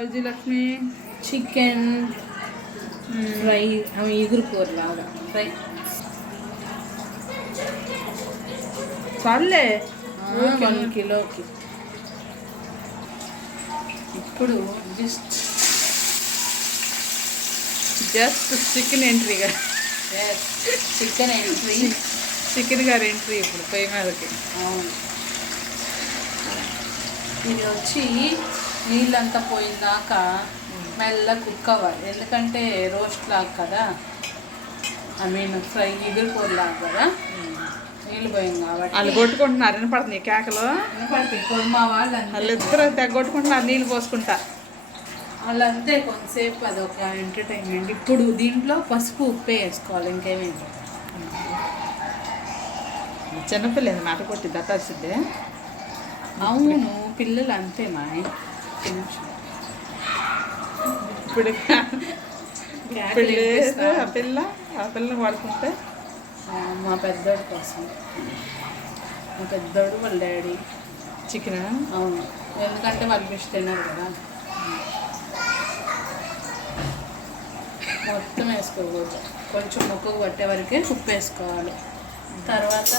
Lakshmi chicken fry అవి ఎగురు కూరలాగా fry చాలే 1 కిలోకి. ఇప్పుడు జస్ట్ చికెన్ ఎంట్రీగా చికెన్ ఎంట్రీ, చికెన్ గారు ఎంట్రీ ఇప్పుడు పొయ్యి మీదకి. అవును, ఇది వచ్చి నీళ్ళంతా పోయిందాక మెల్ల కుక్ అవ్వాలి. ఎందుకంటే రోస్ట్ లాగా కదా, ఫ్రై ఎగురుకోరలాగా కదా, నీళ్ళు పోయింది కాబట్టి. వాళ్ళు కొట్టుకుంటున్నారు, వినపడుతుంది కేకలు, వినపడుతుంది. కొడుమా వాళ్ళిద్దరు తెగ కొట్టుకుంటున్నారు నీళ్ళు పోసుకుంటా. వాళ్ళంతే కొంతసేపు అదొక ఎంటర్టైన్మెంట్. ఇప్పుడు దీంట్లో పసుపు ఉప్పు వేసుకోవాలి, ఇంకేమేమి. చిన్నపిల్ల మాట కొట్టి దట్టాల్సిందే. అవును, పిల్లలు అంతే మా ఇప్పుడు ఆ పిల్లని వాడుకుంటే మా పెద్దోడి కోసం, మా పెద్దోడు వాళ్ళ డాడీ చికెన్. అవును, ఎందుకంటే వాళ్ళు ఫిష్ తిన్నారు కదా. మొత్తం వేసుకోకూడదు, కొంచెం ముక్కకు పట్టే వరకే ఉప్పు వేసుకోవాలి. తర్వాత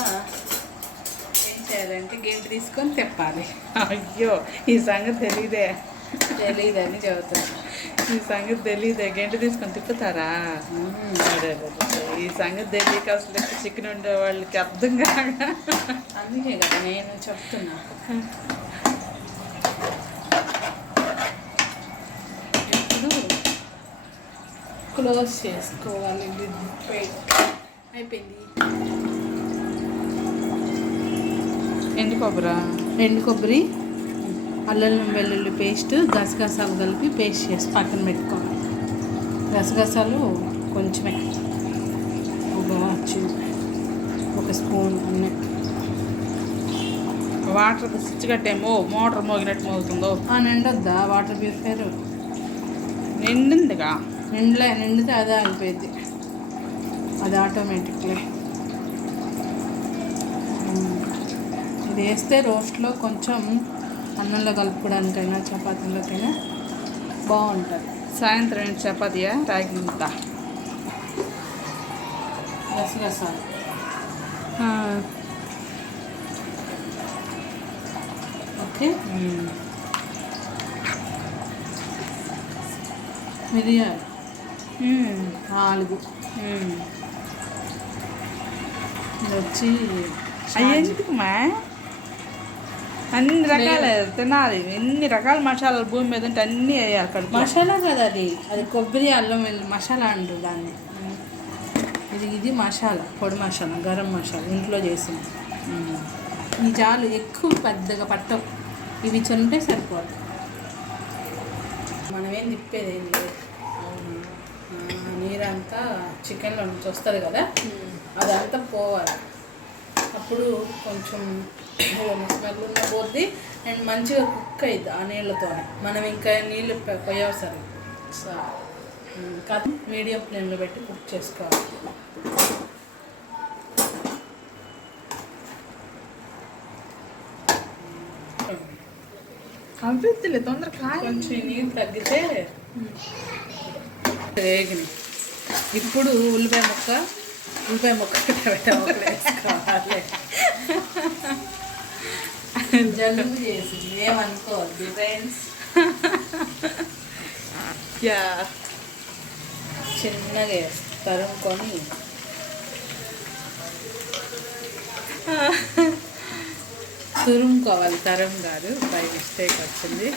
ఏం చేయాలంటే గెంటి తీసుకొని తిప్పాలి. అయ్యో, ఈ సంగతి తెలీదని చెబుతాను. ఈ సంగతి తెలీదే, గంట తీసుకొని తిప్పుతారా? ఈ సంగతి తెలియక అసలు చికెన్ ఉండే వాళ్ళకి అర్థం కాక, అందుకే కదా నేను చెప్తున్నా. ఇప్పుడు క్లోజ్ చేసుకోవాలి, అయిపోయింది. ఎండు కొబ్బరి, అల్లం వెల్లుల్లి పేస్ట్, గసగసాలు కలిపి పేస్ట్ చేసి పక్కన పెట్టుకోవాలి. గసగసాలు కొంచెమే, ఒక స్పూన్ అన్నీ. వాటర్ స్విచ్ కట్టేమో మోటార్ మోగినట్టు మోగుతుందో. నిండొద్దా వాటర్ ప్యూరిఫైర్? నిండిందిగా. నిండితే అదే అయిపోయింది, అది ఆటోమేటిక్లీ. ఇది వేస్తే రోస్ట్లో కొంచెం అన్నంలో కలుపుకోవడానికైనా చపాతీలకైనా బాగుంటుంది. సాయంత్రం ఏంటి చపాతీయా రాగినంత? గసగసాలు, ఓకే. మిరియాలు 4, ఇది వచ్చి ఎందుకుమా అన్ని రకాలు తినాలి. ఎన్ని రకాల మసాలాలు భూమి మీద ఉంటే అన్నీ వేయాలి అక్కడ. మసాలా కదా అది కొబ్బరి అల్లం వెల్లుల్లి మసాలా అంటారు దాన్ని. ఇది మసాలా, పొడి మసాలా, గరం మసాలా ఇంట్లో చేసింది. ఈ చాలు, ఎక్కువ పెద్దగా పట్టవు. ఇవి చంటే సరిపోదు, మనమేం తిప్పేది ఏం లేదు. నీరంతా చికెన్లో నుంచి వస్తుంది కదా, అదంతా పోవాలి. అప్పుడు కొంచెం స్మెల్ ఉన్న పోద్ది అండ్ మంచిగా కుక్ అవుతుంది ఆ నీళ్ళతో. మనం ఇంకా నీళ్ళు పోయవసరం. కాదు, మీడియం ఫ్లేమ్లో పెట్టి కుక్ చేసుకోవాలి. అనిపిస్తుంది తొందరగా, కొంచెం నీళ్ళు తగ్గితే వేగిని. ఇప్పుడు ఉల్లిపాయ ముక్క వేసుకోవాలి. జలుబు చేసింది, ఏమనుకోవద్దు ఫ్రెండ్స్. చిన్నగా తరుముకొని తురుముకోవాలి. తరం కాదు, బై మిస్టేక్ వచ్చింది.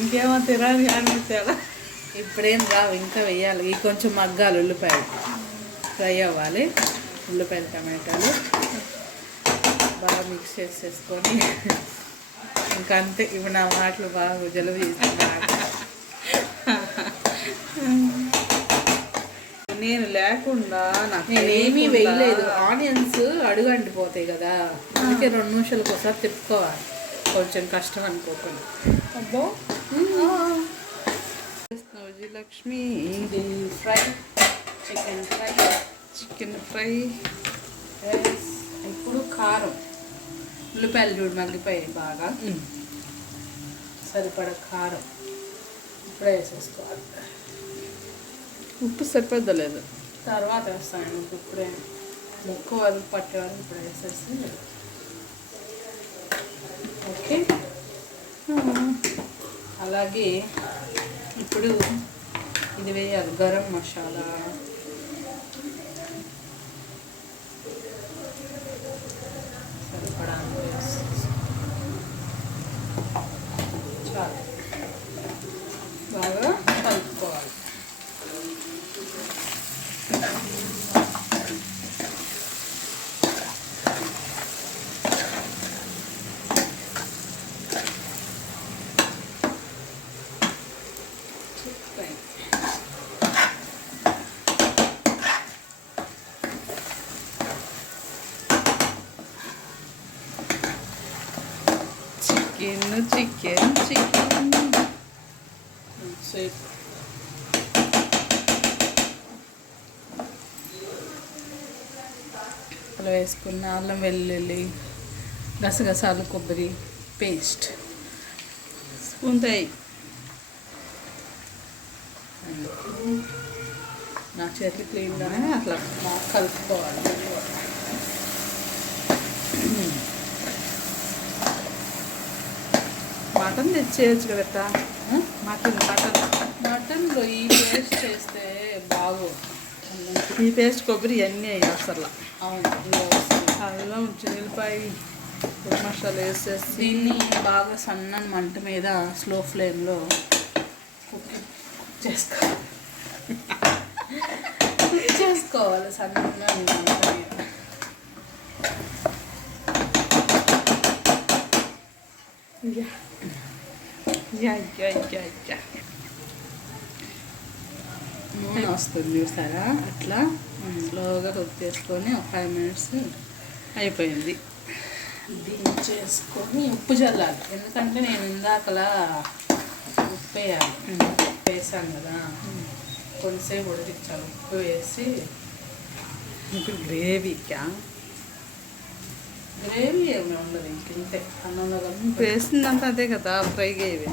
ఇంకేమో తినాలి అనిపించాలా? ఇప్పుడేం రావు, ఇంకా వేయాలి. ఇవి కొంచెం మగ్గాలి, ఉల్లిపాయలు ఫ్రై అవ్వాలి. ఉల్లిపాయలు టమాటాలు బాగా మిక్స్ చేసేసుకొని ఇంకా అంతే. ఇవి నా మాటలు బాగా జలుబు చేసింది. నేను లేకుండా నేనేమీ వేయలేదు. ఆనియన్స్ అడుగు అంటిపోతాయి కదా, అందుకే 2 నిమిషాలకు ఒకసారి తిప్పుకోవాలి. కొంచెం కష్టం అనుకోకుండా. అబ్బో, లక్ష్మి ఫ్రై, చికెన్ ఫ్రై. ఇప్పుడు కారం, ఉల్లిపాయలు చూడు మగ్గిపోయాయి బాగా. సరిపడ కారం ఇప్పుడే వేసేసుకోవాలి. ఉప్పు సరిపోద్దా లేదు? తర్వాత వేస్తాను. ఇప్పుడే ముక్కు వరకు పట్టే వరకు ఇప్పుడు వేసేసి ఓకే. అలాగే ఇప్పుడు ఇది వేయాలి, గరం మసాలా. సరిపడా చాలు, బాగా కలుపుకోవాలి. చికెన్ సేపు అలా వేసుకున్న అల్లం వెల్లుల్లి గసగసాలు కొబ్బరి పేస్ట్ ఉంటాయి. నా చేతులు క్లీన్గానే అట్లా కలుపుకోవాలి. మటన్ తెచ్చేయచ్చు కదా. మటన్లో ఈ పేస్ట్ చేస్తే బాగోదు. ఈ పేస్ట్ కొబ్బరి అన్నీ అయ్యి అసలు. అవును, అల్లం చిల్లిపాయ మసాలా వేసేసి దీన్ని బాగా సన్నని మంట మీద స్లో ఫ్లేమ్లో కుక్ చేసుకోవాలి సన్నని మంట మీద. నూనె వస్తుంది చూసారా, అట్లా స్లోగా కుక్ చేసుకొని ఒక 5 minutes అయిపోయింది. దించేసుకొని ఉప్పు చల్లాలి. ఎందుకంటే నేను ఇందాకలా ఉప్పు వేయాలి, ఉప్పు వేసాను కదా, కొంతసేపు ఉడికించాలి. ఉప్పు వేసి ఇప్పుడు గ్రేవీకా? గ్రేవీ ఏమి ఉండదు, ఇంతే అన్నంలో కలిపి వేసిందంతా అదే కదా, ఫ్రైగా ఇవి.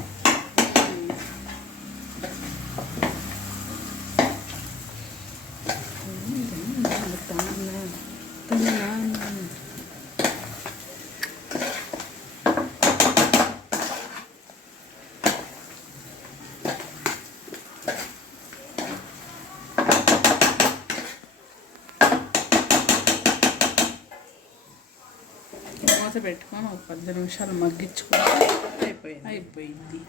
మూత పెట్టుకొని ఒక 10 నిమిషాలు మగ్గించుకుంటే అయిపోయింది.